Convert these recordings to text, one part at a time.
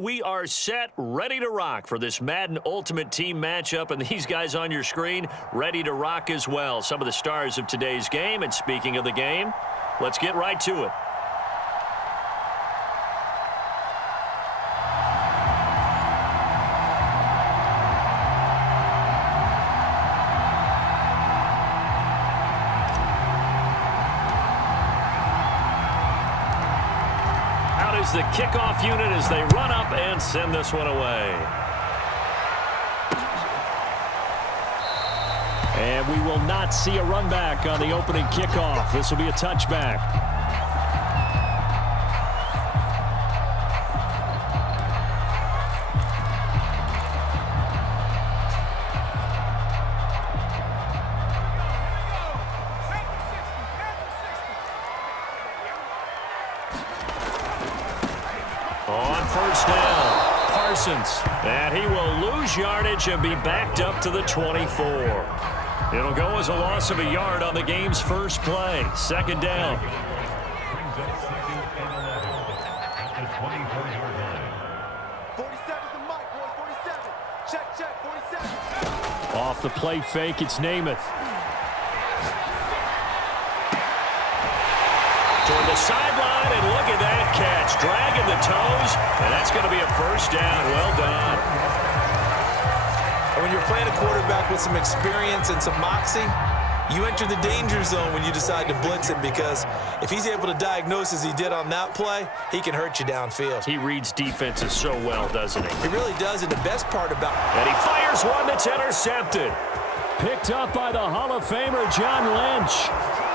we are set, ready to rock for this Madden Ultimate Team matchup, and these guys on your screen ready to rock as well. Some of the stars of today's game, and speaking of the game, let's get right to it. The kickoff unit as they run up and send this one away. And we will not see a run back on the opening kickoff. This will be a touchback. On first down, Parsons. And he will lose yardage and be backed up to the 24. It'll go as a loss of a yard on the game's first play. Second down. Off the play fake, it's Namath. Toward the sideline, and look at that catch. Dragging the toes, and that's going to be a first down. Well done. And when you're playing a quarterback with some experience and some moxie, you enter the danger zone when you decide to blitz him, because if he's able to diagnose as he did on that play, he can hurt you downfield. He reads defenses so well, doesn't he? He really does, and the best part about it. And he fires one that's intercepted. Picked up by the Hall of Famer, John Lynch.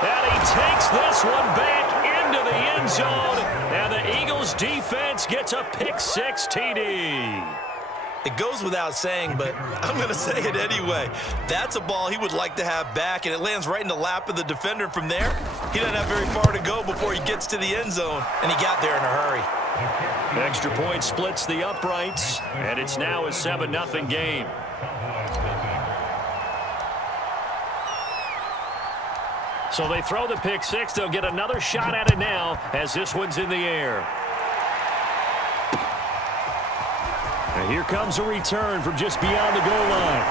And he takes this one back into the end zone, and the Eagles defense gets a pick-six TD. It goes without saying, but I'm going to say it anyway. That's a ball he would like to have back, and it lands right in the lap of the defender from there. He doesn't have very far to go before he gets to the end zone, and he got there in a hurry. Extra point splits the uprights, and it's now a 7-0 game. So they throw the pick six. They'll get another shot at it now as this one's in the air. And here comes a return from just beyond the goal line.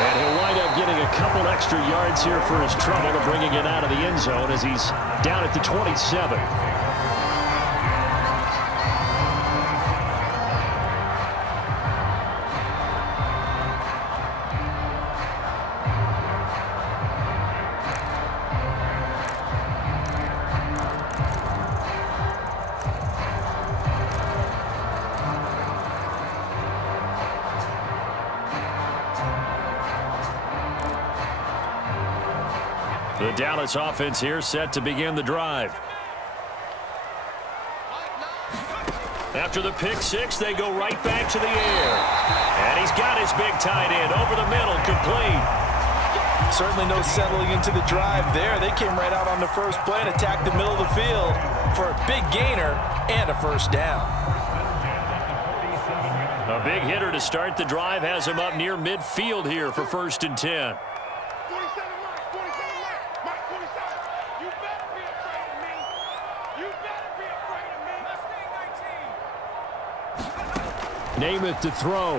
And he'll wind up getting a couple extra yards here for his trouble to bringing it out of the end zone as he's down at the 27. The Dallas offense here set to begin the drive. After the pick six, they go right back to the air. And he's got his big tight end over the middle, complete. Certainly no settling into the drive there. They came right out on the first play and attacked the middle of the field for a big gainer and a first down. A big hitter to start the drive has him up near midfield here for 1st and 10. Namath to throw.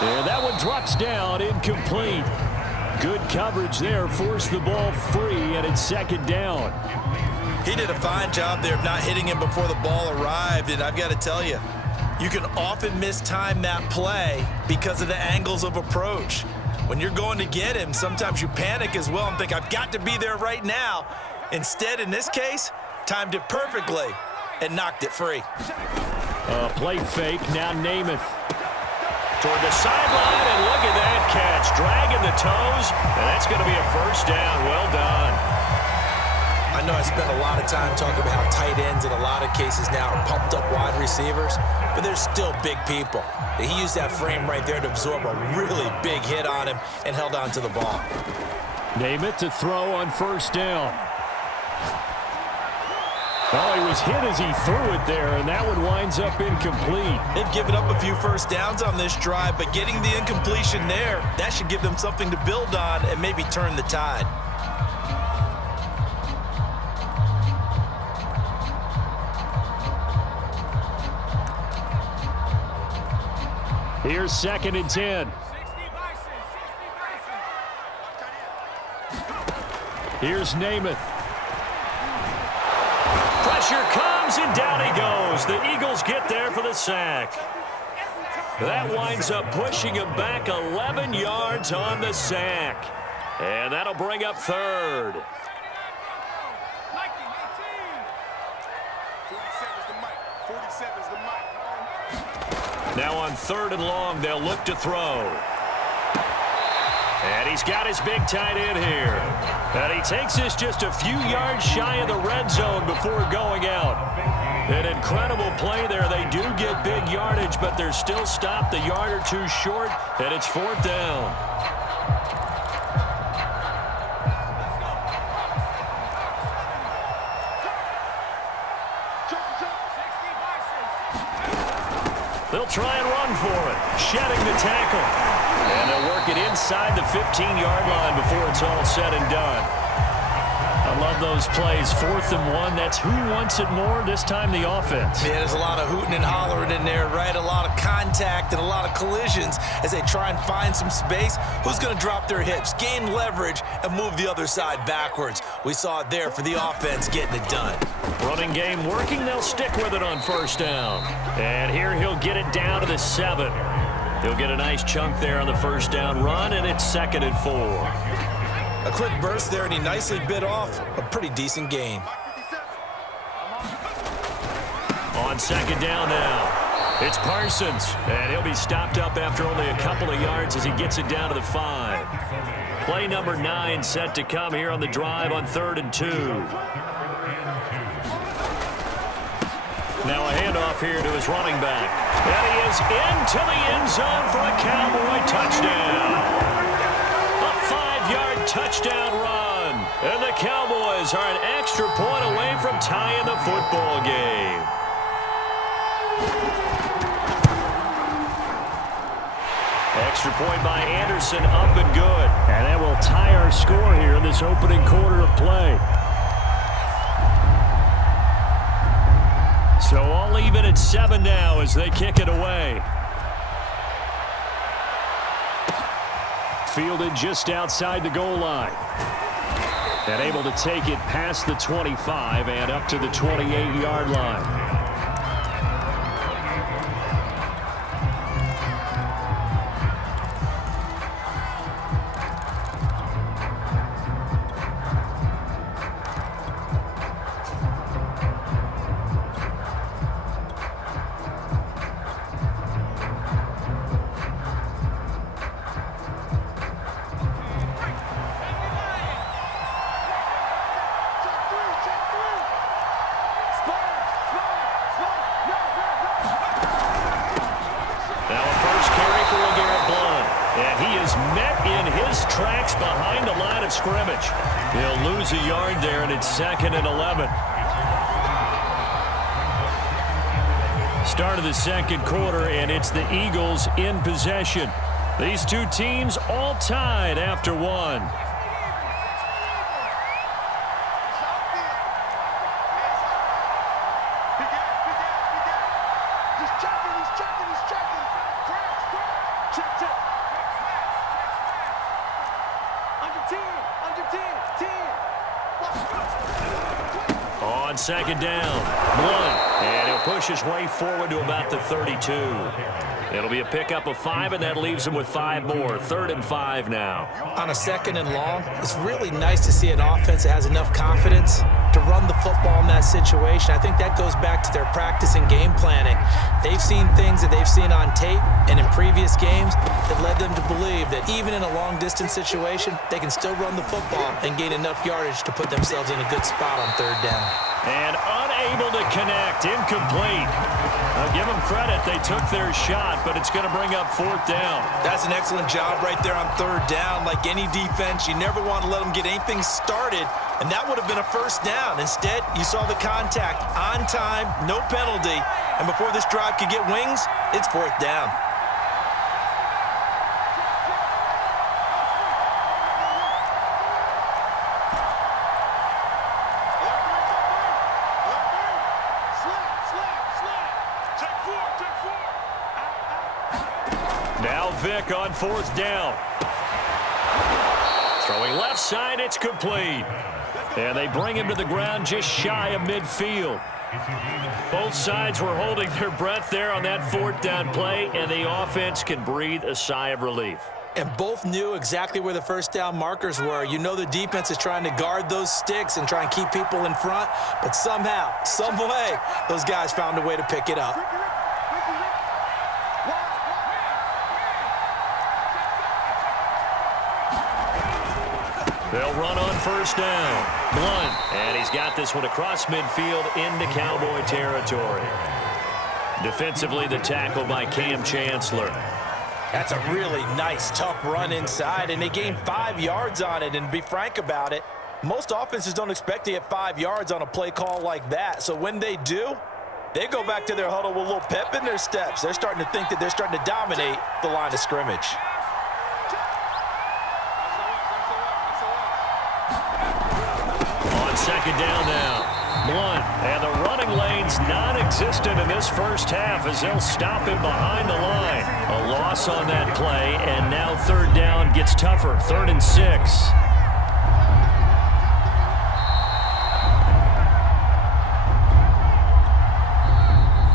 And that one drops down, incomplete. Good coverage there, forced the ball free, and it's second down. He did a fine job there of not hitting him before the ball arrived, and I've got to tell you, you can often mistime that play because of the angles of approach. When you're going to get him, sometimes you panic as well and think, I've got to be there right now. Instead, in this case, timed it perfectly and knocked it free. Play fake, now Namath. Toward the sideline, and look at that catch. Dragging the toes, and that's going to be a first down. Well done. I know I spent a lot of time talking about how tight ends in a lot of cases now are pumped up wide receivers, but they're still big people. He used that frame right there to absorb a really big hit on him and held on to the ball. Namath to throw on first down. Oh, he was hit as he threw it there, and that one winds up incomplete. They've given up a few first downs on this drive, but getting the incompletion there, that should give them something to build on and maybe turn the tide. Here's 2nd and 10. Here's Namath. Pressure comes, and down he goes. The Eagles get there for the sack. That winds up pushing him back 11 yards on the sack. And that'll bring up 3rd. Now on 3rd and long, they'll look to throw. And he's got his big tight end here. And he takes this just a few yards shy of the red zone before going out. An incredible play there. They do get big yardage, but they're still stopped a yard or two short, and it's 4th down. They'll try and run for it, shedding the tackle. And they'll work it inside the 15-yard line before it's all said and done. I love those plays. 4th and 1. That's who wants it more. This time the offense. Yeah, there's a lot of hooting and hollering in there, right? A lot of contact and a lot of collisions as they try and find some space. Who's going to drop their hips, gain leverage, and move the other side backwards? We saw it there for the offense getting it done. Running game working. They'll stick with it on 1st down. And here he'll get it down to the 7. He'll get a nice chunk there on the 1st down run, and it's 2nd and 4. A quick burst there, and he nicely bit off a pretty decent gain. On 2nd down now, it's Parsons, and he'll be stopped up after only a couple of yards as he gets it down to the 5. Play number 9 set to come here on the drive on 3rd and 2. Now a handoff here to his running back. And he is into the end zone for a Cowboy touchdown. A 5-yard touchdown run. And the Cowboys are an extra point away from tying the football game. Extra point by Anderson, up and good. And that will tie our score here in this opening quarter of play. So all even at 7 now as they kick it away. Fielded just outside the goal line. And able to take it past the 25 and up to the 28-yard line. Scrimmage. He'll lose a yard there, and it's 2nd and 11. Start of the 2nd quarter, and it's the Eagles in possession. These two teams all tied after 1. On 2nd down, Blunt, and he'll push his way forward to about the 32. It'll be a pickup of 5, and that leaves him with 5 more. 3rd and 5 now. On a 2nd and long, it's really nice to see an offense that has enough confidence to run the football in that situation. I think that goes back to their practice and game planning. They've seen things that they've seen on tape and in previous games that led them to believe that even in a long-distance situation, they can still run the football and gain enough yardage to put themselves in a good spot on 3rd down. And unable to connect, incomplete. I'll give them credit. They took their shot, but it's going to bring up 4th down. That's an excellent job right there on 3rd down. Like any defense, you never want to let them get anything started, and that would have been a 1st down. Instead, you saw the contact on time, no penalty, and before this drive could get wings, it's 4th down. Vick on 4th down. Throwing left side, it's complete. And they bring him to the ground just shy of midfield. Both sides were holding their breath there on that 4th down play, and the offense can breathe a sigh of relief. And both knew exactly where the first down markers were. You know the defense is trying to guard those sticks and try and keep people in front, but somehow, some way, those guys found a way to pick it up. They'll run on 1st down. Blunt, and he's got this one across midfield into Cowboy territory. Defensively, the tackle by Cam Chancellor. That's a really nice, tough run inside, and they gained 5 yards on it. And to be frank about it, most offenses don't expect to get 5 yards on a play call like that. So when they do, they go back to their huddle with a little pep in their steps. They're starting to think that they're starting to dominate the line of scrimmage. On 2nd down now. Blunt, and the running lane's non-existent in this first half as they'll stop him behind the line. A loss on that play, and now 3rd down gets tougher. 3rd and 6.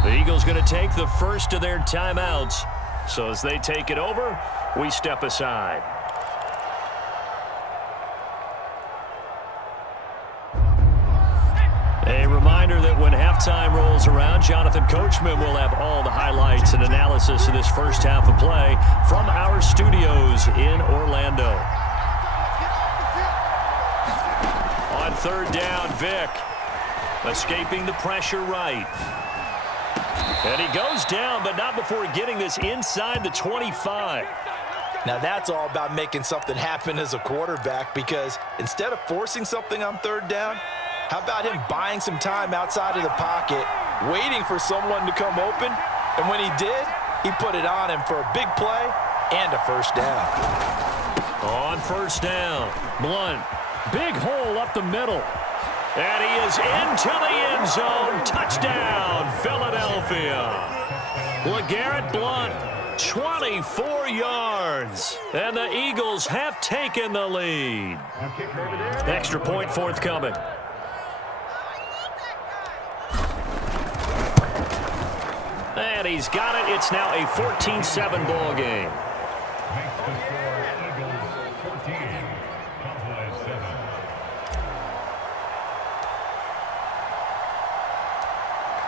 The Eagles going to take the first of their timeouts. So as they take it over, we step aside. A reminder that when halftime rolls around, Jonathan Coachman will have all the highlights and analysis of this first half of play from our studios in Orlando. On 3rd down, Vick escaping the pressure right. And he goes down, but not before getting this inside the 25. Now that's all about making something happen as a quarterback, because instead of forcing something on 3rd down, how about him buying some time outside of the pocket, waiting for someone to come open, and when he did, he put it on him for a big play and a 1st down. On 1st down, Blunt, big hole up the middle. And he is into the end zone. Touchdown, Philadelphia. LeGarrette Blunt, 24 yards. And the Eagles have taken the lead. Extra point forthcoming. And he's got it. It's now a 14-7 ball game.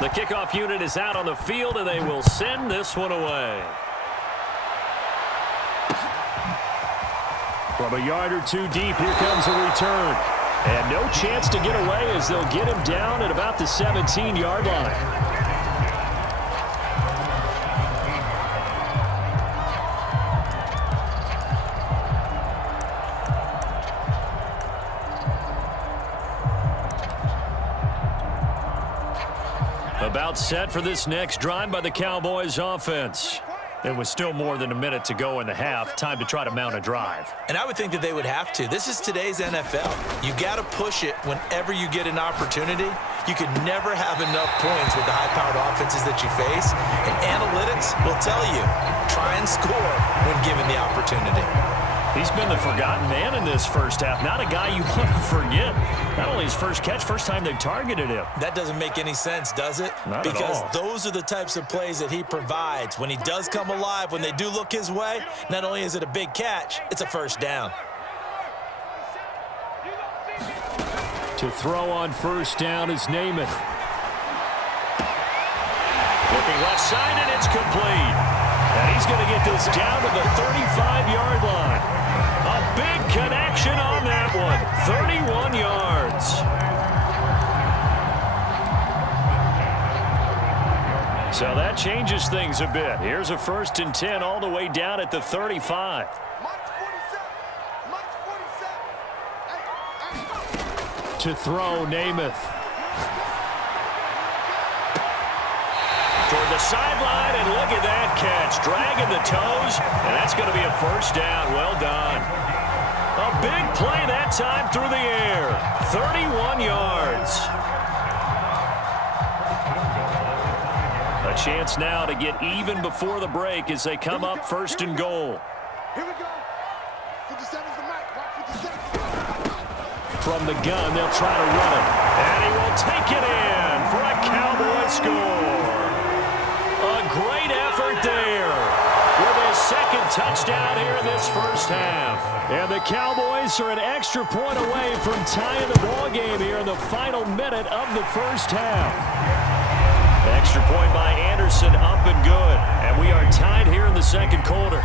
The kickoff unit is out on the field, and they will send this one away. From a yard or two deep, here comes a return. And no chance to get away as they'll get him down at about the 17-yard line. About set for this next drive by the Cowboys offense. There was still more than a minute to go in the half. Time to try to mount a drive. And I would think that they would have to. This is today's NFL. You got to push it whenever you get an opportunity. You could never have enough points with the high-powered offenses that you face. And analytics will tell you, try and score when given the opportunity. He's been the forgotten man in this first half. Not a guy you want to forget. Not only his first catch, first time they've targeted him. That doesn't make any sense, does it? Not at all. Because those are the types of plays that he provides. When he does come alive, when they do look his way, not only is it a big catch, it's a 1st down. To throw on 1st down is Namath. Looking left side, and it's complete. And he's going to get this down to the 35-yard line. A big connection on that one. 31 yards. So that changes things a bit. Here's a 1st and 10 all the way down at the 35. To throw, Namath. Toward the sideline, and look at that catch. Dragging the toes, and that's going to be a 1st down. Well done. A big play that time through the air. 31 yards. A chance now to get even before the break as they come up first and goal. Here we go. 57's the mic. Watch 57. From the gun, they'll try to run it. And he will take it in for a Cowboy score. A great effort there with his second touchdown here in this first half. And the Cowboys are an extra point away from tying the ball game here in the final minute of the first half. Extra point by Anderson, up and good. And we are tied here in the second quarter.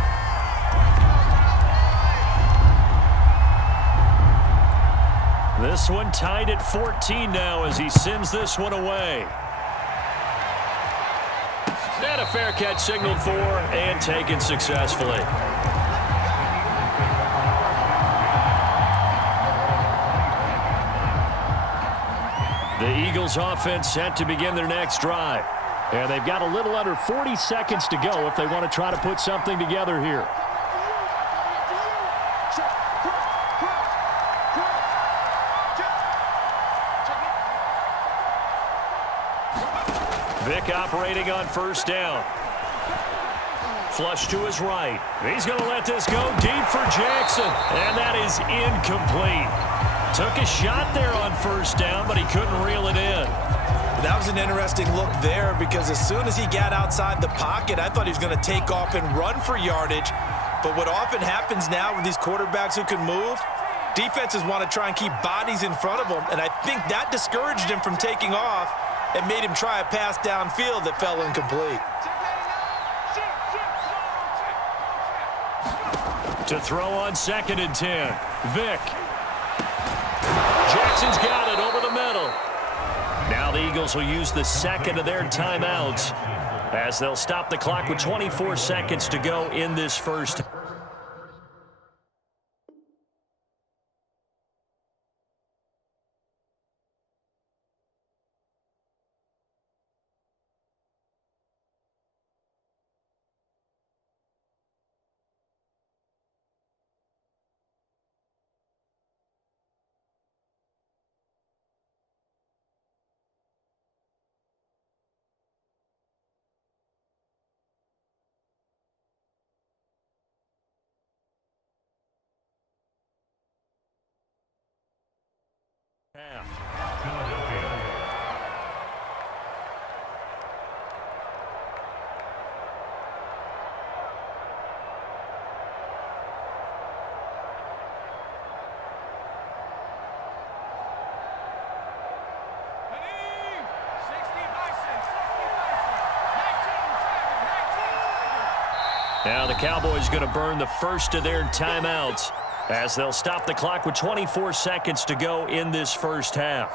This one tied at 14 now as he sends this one away. And a fair catch signaled for and taken successfully. The Eagles offense set to begin their next drive. And they've got a little under 40 seconds to go if they want to try to put something together here. Vick operating on first down. Flush to his right. He's going to let this go deep for Jackson. And that is incomplete. Took a shot there on first down, but he couldn't reel it in. That was an interesting look there because as soon as he got outside the pocket, I thought he was going to take off and run for yardage. But what often happens now with these quarterbacks who can move, defenses want to try and keep bodies in front of them. And I think that discouraged him from taking off and made him try a pass downfield that fell incomplete. To throw on 2nd and 10. Vick. Jackson's got it over the middle. Now the Eagles will use the second of their timeouts as they'll stop the clock with 24 seconds to go in this first. Now the Cowboys going to burn the first of their timeouts as they'll stop the clock with 24 seconds to go in this first half.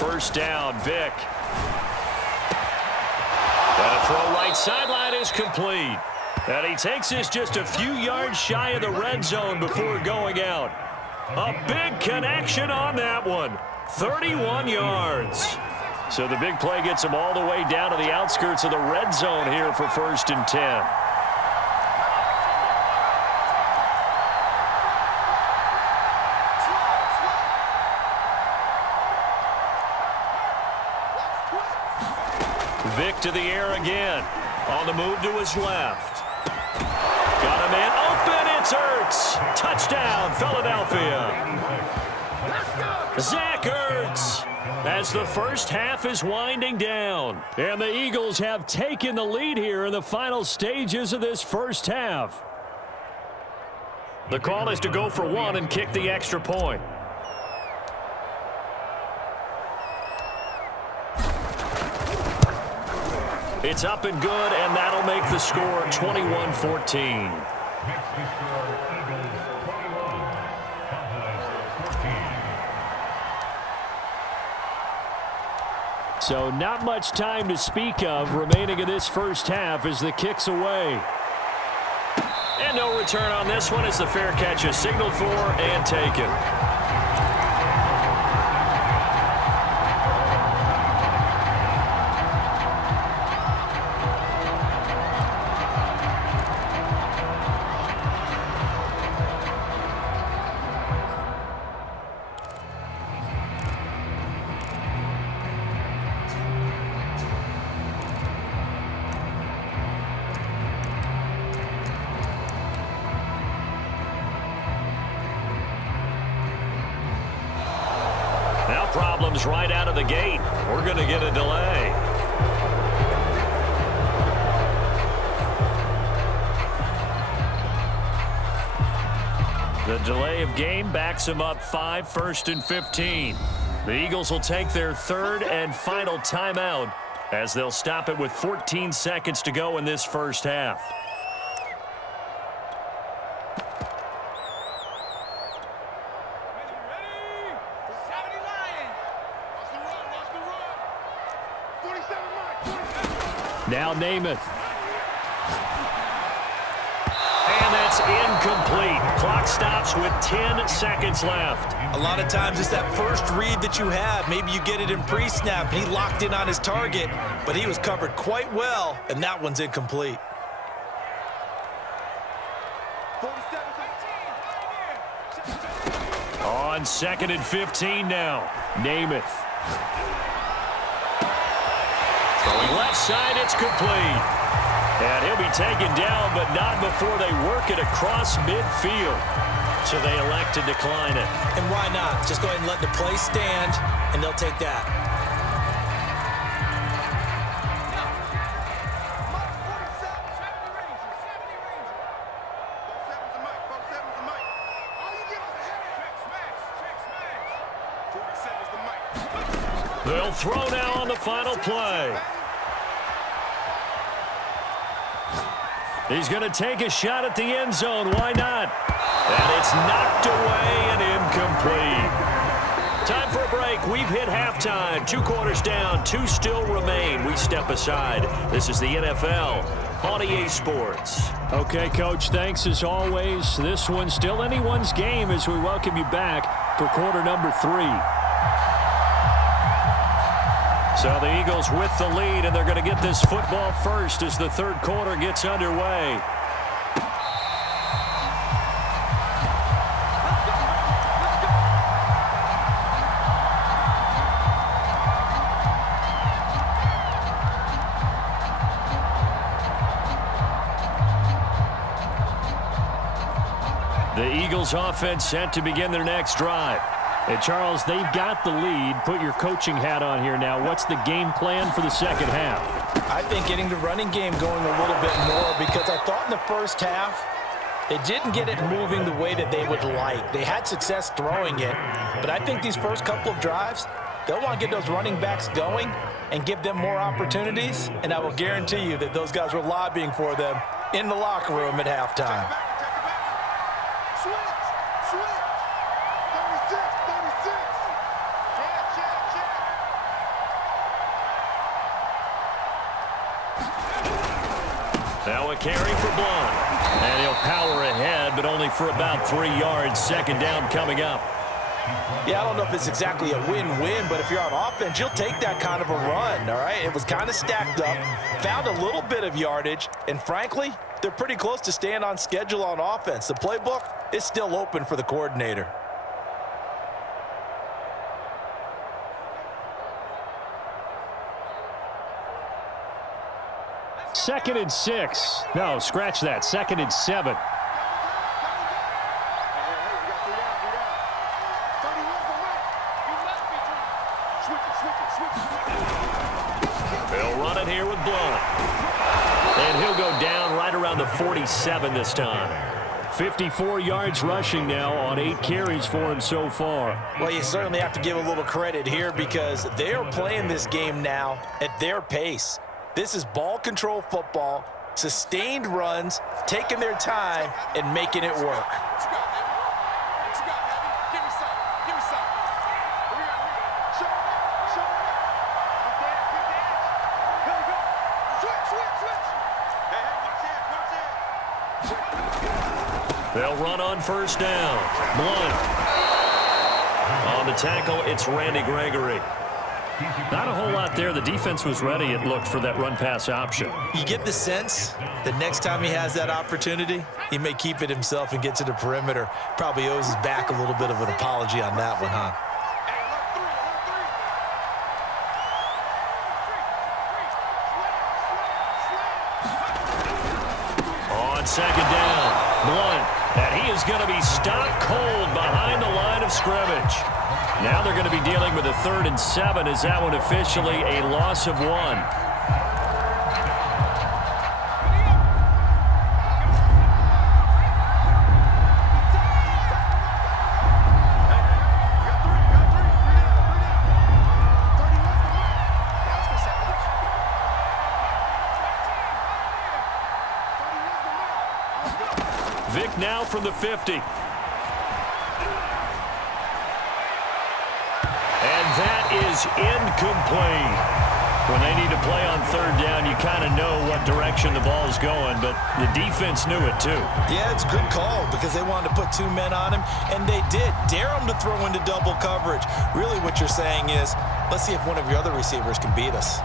First down, Vick. And a throw right sideline is complete. And he takes this just a few yards shy of the red zone before going out. A big connection on that one. 31 yards. So the big play gets him all the way down to the outskirts of the red zone here for 1st and 10. Vick to the air again. On the move to his left. Got a man open. It's Ertz. Touchdown, Philadelphia. Zach Ertz. As the first half is winding down. And the Eagles have taken the lead here in the final stages of this first half. The call is to go for one and kick the extra point. It's up and good, and that'll make the score 21-14. So not much time to speak of remaining in this first half as the kick's away. And no return on this one as the fair catch is signaled for and taken. Problems right out of the gate. We're going to get a delay. The delay of game backs them up 5, 1st and 15. The Eagles will take their third and final timeout as they'll stop it with 14 seconds to go in this first half. Now Namath. And that's incomplete. Clock stops with 10 seconds left. A lot of times it's that first read that you have. Maybe you get it in pre-snap, and he locked in on his target, but he was covered quite well, and that one's incomplete. On 2nd and 15 now. Namath. Throwing left side, it's complete. And he'll be taken down, but not before they work it across midfield. So they elect to decline it. And why not? Just go ahead and let the play stand, and they'll take that. They'll throw now on the final play. He's going to take a shot at the end zone. Why not? And it's knocked away and incomplete. Time for a break. We've hit halftime. 2 quarters down. 2 still remain. We step aside. This is the NFL on EA Sports. Okay, Coach, thanks as always. This one's still anyone's game as we welcome you back for quarter number 3. So the Eagles with the lead, and they're going to get this football first as the third quarter gets underway. The Eagles offense set to begin their next drive. And Charles, they've got the lead. Put your coaching hat on here now. What's the game plan for the second half? I think getting the running game going a little bit more, because I thought in the first half they didn't get it moving the way that they would like. They had success throwing it, but I think these first couple of drives, they'll want to get those running backs going and give them more opportunities, and I will guarantee you that those guys were lobbying for them in the locker room at halftime. Now a carry for Blount. And he'll power ahead, but only for about 3 yards. Second down coming up. Yeah, I don't know if it's exactly a win-win, but if you're on offense, you'll take that kind of a run, all right? It was kind of stacked up, found a little bit of yardage, and frankly, they're pretty close to staying on schedule on offense. The playbook is still open for the coordinator. Second and 6. No, scratch that. Second and 7. They'll run it here with Blount. And he'll go down right around the 47 this time. 54 yards rushing now on 8 carries for him so far. Well, you certainly have to give a little credit here because they are playing this game now at their pace. This is ball control football, sustained runs, taking their time, and making it work. They'll run on first down. Blunt. On the tackle, it's Randy Gregory. Not a whole lot there. The defense was ready, it looked, for that run-pass option. You get the sense that next time he has that opportunity, he may keep it himself and get to the perimeter. Probably owes his back a little bit of an apology on that one, huh? On second down, Blunt. And he is going to be stopped cold behind the line of scrimmage. Now they're going to be dealing with a 3rd and 7 as that one officially a loss of 1. Vic now from the 50. And that is incomplete. When they need to play on 3rd down, you kind of know what direction the ball is going, but the defense knew it too. Yeah, it's a good call because they wanted to put 2 men on him, and they did. Dare him to throw into double coverage. Really what you're saying is, let's see if one of your other receivers can beat us.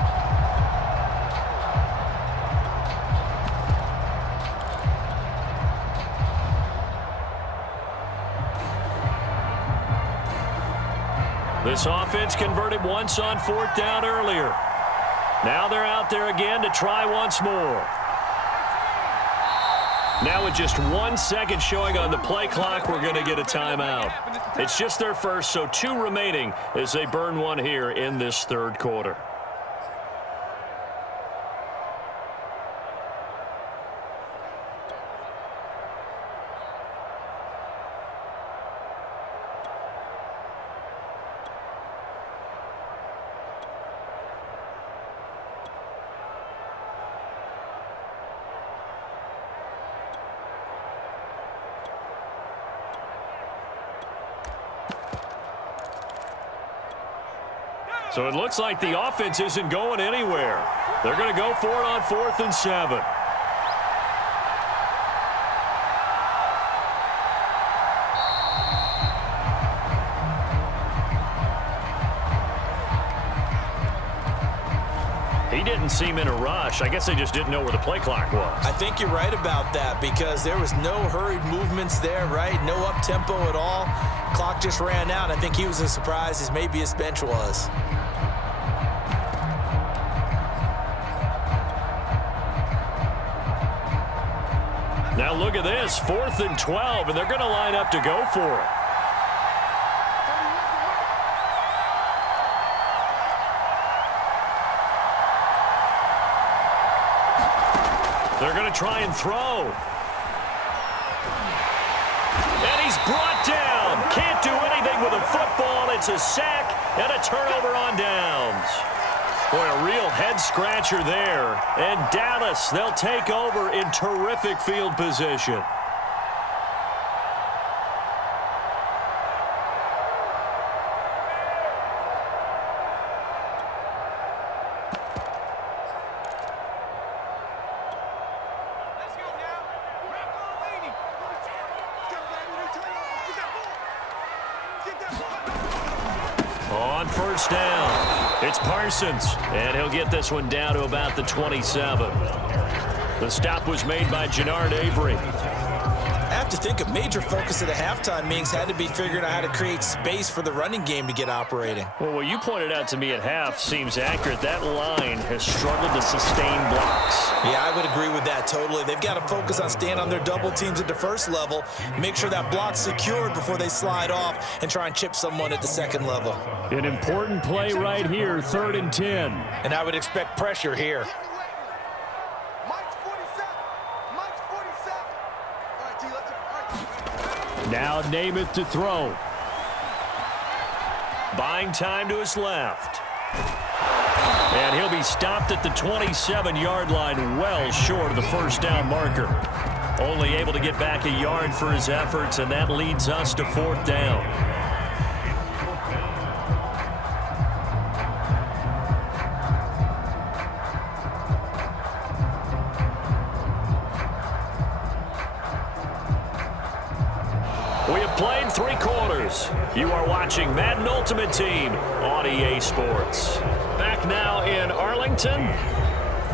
This offense converted once on 4th down earlier. Now they're out there again to try once more. Now with just 1 second showing on the play clock, we're going to get a timeout. It's just their first, so 2 remaining as they burn one here in this 3rd quarter. So it looks like the offense isn't going anywhere. They're going to go for it on 4th and 7. He didn't seem in a rush. I guess they just didn't know where the play clock was. I think you're right about that because there was no hurried movements there, right? No up-tempo at all. Clock just ran out. I think he was as surprised as maybe his bench was. Now look at this, 4th and 12, and they're going to line up to go for it. They're going to try and throw. And he's brought down. Can't do anything with a football. It's a sack and a turnover on downs. Boy, a real head-scratcher there. And Dallas, they'll take over in terrific field position. On first down, it's Parsons, and he'll get this one down to about the 27. The stop was made by Jannard Avery. I have to think a major focus of the halftime meetings had to be figuring out how to create space for the running game to get operating. Well, what you pointed out to me at half seems accurate. That line has struggled to sustain blocks. Yeah, I would agree with that totally. They've got to focus on staying on their double teams at the first level, make sure that block's secured before they slide off and try and chip someone at the second level. An important play right here, 3rd and 10. And I would expect pressure here. Now Namath to throw. Buying time to his left. And he'll be stopped at the 27-yard line, well short of the first down marker. Only able to get back a yard for his efforts, and that leads us to 4th down. viewers. You are watching Madden Ultimate Team on EA Sports. Back now in Arlington.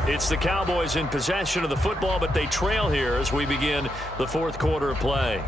It's the Cowboys in possession of the football, but they trail here as we begin the fourth quarter of play.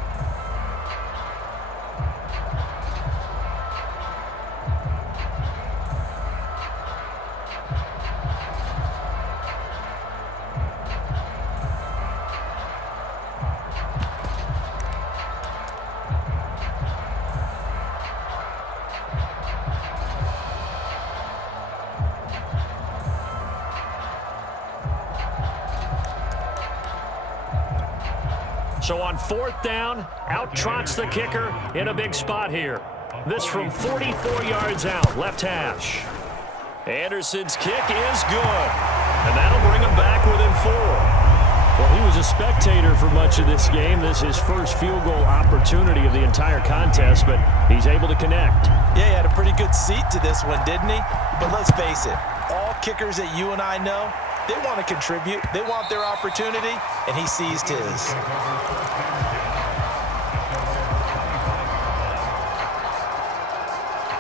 So on fourth down, out trots the kicker in a big spot here. This from 44 yards out, left hash. Anderson's kick is good, and that'll bring him back within 4. Well, he was a spectator for much of this game. This is his first field goal opportunity of the entire contest, but he's able to connect. Yeah, he had a pretty good seat to this one, didn't he? But let's face it, all kickers that you and I know, they want to contribute. They want their opportunity, and he seized his.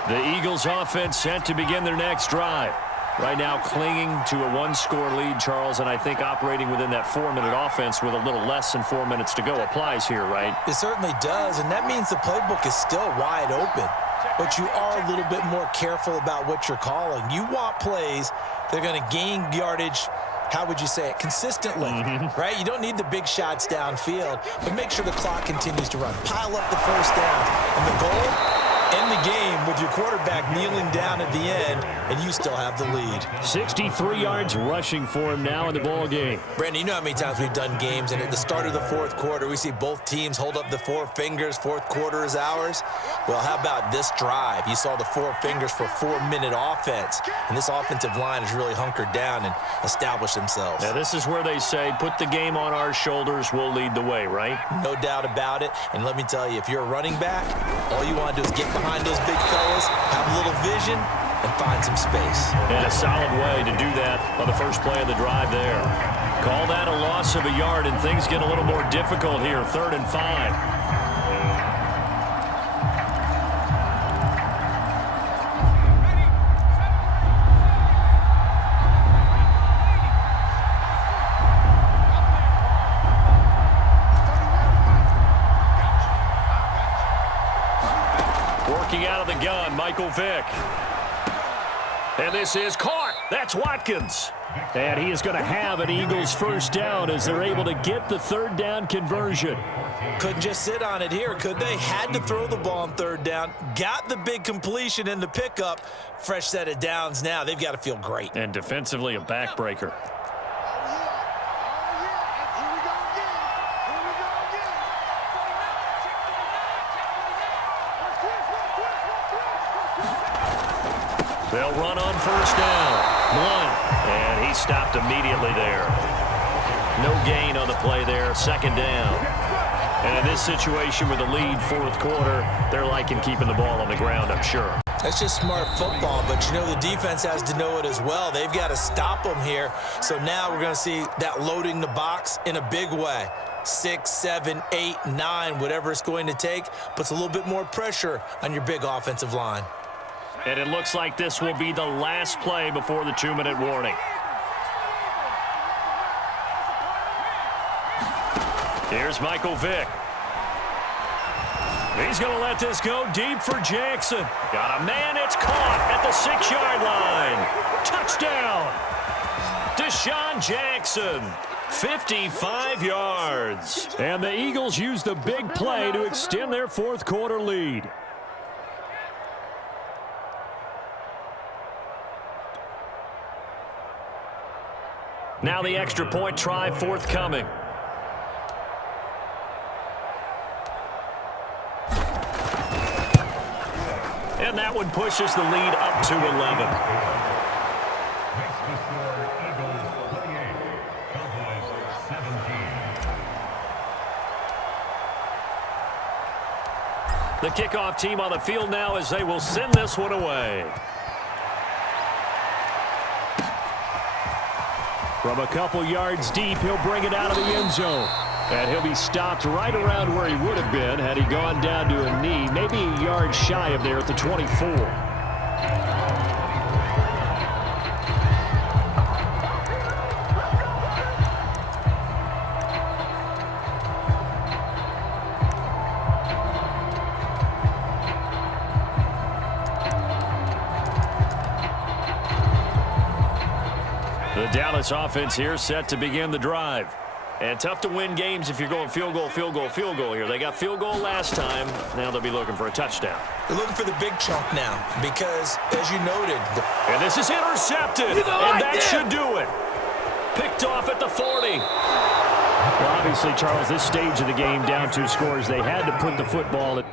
The Eagles offense set to begin their next drive. Right now clinging to a one-score lead, Charles, and I think operating within that 4-minute offense with a little less than 4 minutes to go applies here, right? It certainly does, and that means the playbook is still wide open. But you are a little bit more careful about what you're calling. You want plays that are going to gain yardage, how would you say it, consistently, right? You don't need the big shots downfield, but make sure the clock continues to run. Pile up the first down, and the goal, end the game with your quarterback kneeling down at the end, and you still have the lead. 63 yards rushing for him now in the ball game. Brandon, you know how many times we've done games, and at the start of the fourth quarter, we see both teams hold up the 4 fingers, fourth quarter is ours. Well, how about this drive? You saw the 4 fingers for 4-minute offense, and this offensive line has really hunkered down and established themselves. Now, this is where they say, put the game on our shoulders, we'll lead the way, right? No doubt about it, and let me tell you, if you're a running back, all you want to do is get behind those big fellas, have a little vision, and find some space. And a solid way to do that on the first play of the drive there. Call that a loss of a yard, and things get a little more difficult here, 3rd and 5. Working out of the gun, Michael Vick. And this is caught. That's Watkins. And he is going to have an Eagles first down as they're able to get the 3rd down conversion. Couldn't just sit on it here, could they? Had to throw the ball on 3rd down. Got the big completion in the pickup. Fresh set of downs now. They've got to feel great. And defensively, a backbreaker. They'll run on first down. Blunt. And he stopped immediately there. No gain on the play there. 2nd down. And in this situation with the lead 4th quarter, they're liking keeping the ball on the ground, I'm sure. That's just smart football, but you know the defense has to know it as well. They've got to stop them here. So now we're going to see that loading the box in a big way. 6, 7, 8, 9, whatever it's going to take, puts a little bit more pressure on your big offensive line. And it looks like this will be the last play before the 2-minute warning. Here's Michael Vick. He's going to let this go deep for Jackson. Got a man, it's caught at the 6-yard line. Touchdown. Deshaun Jackson, 55 yards. And the Eagles use the big play to extend their 4th quarter lead. Now the extra point try forthcoming. And that one pushes the lead up to 11. The kickoff team on the field now as they will send this one away. From a couple yards deep, he'll bring it out of the end zone. And he'll be stopped right around where he would have been had he gone down to a knee, maybe a yard shy of there at the 24. The Dallas offense here set to begin the drive. And tough to win games if you're going field goal, field goal, field goal here. They got field goal last time. Now they'll be looking for a touchdown. They're looking for the big chunk now because, as you noted... And this is intercepted. And that should do it. Picked off at the 40. Well, obviously, Charles, this stage of the game, down 2 scores, they had to put the football at...